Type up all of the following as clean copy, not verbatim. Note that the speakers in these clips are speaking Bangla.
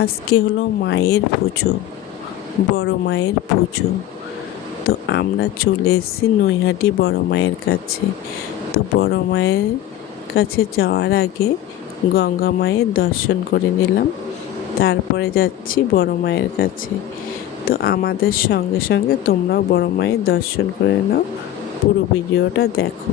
আজকে হলো মায়ের পুজো, বড় মায়ের পুজো। তো আমরা চলে এসেছি নৈহাটি বড় মায়ের কাছে। তো বড় মায়ের কাছে যাওয়ার আগে গঙ্গা মায়ের দর্শন করে নিলাম, তারপরে যাচ্ছি বড় মায়ের কাছে। তো আমাদের সঙ্গে সঙ্গে তোমরাও বড় মায়ের দর্শন করে নাও, পুরো ভিডিওটা দেখো।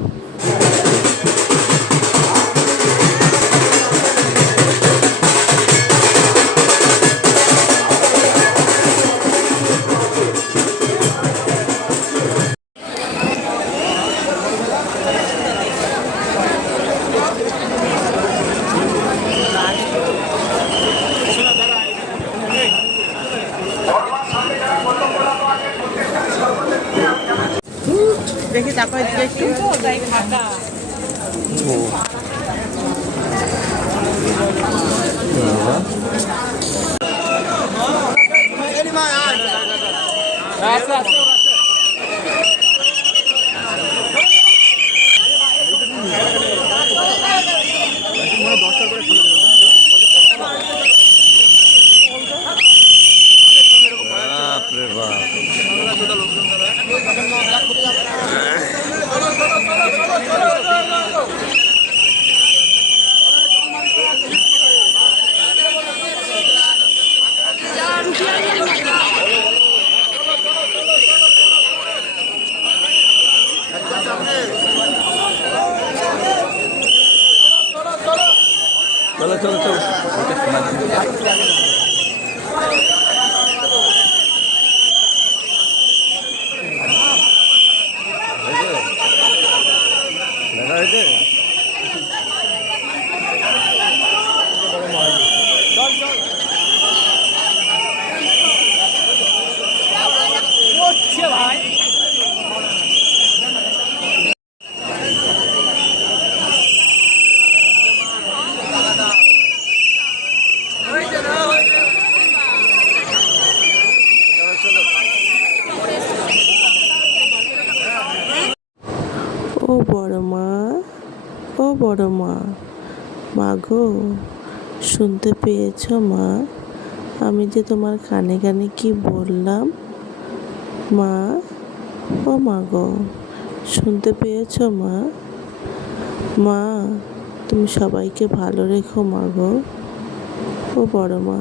দেখি তারপরে একটু চলো চলো চলো ভাই ও বড় মা, ও বড় মা, মা গো, শুনতে পেয়েছো মা? আমি যে তোমার কানে কানে কি বললাম? মা, ও মা গো, শুনতে পেয়েছো মা? মা, তুমি সবাইকে ভালো রেখো মা গো, ও বড় মা।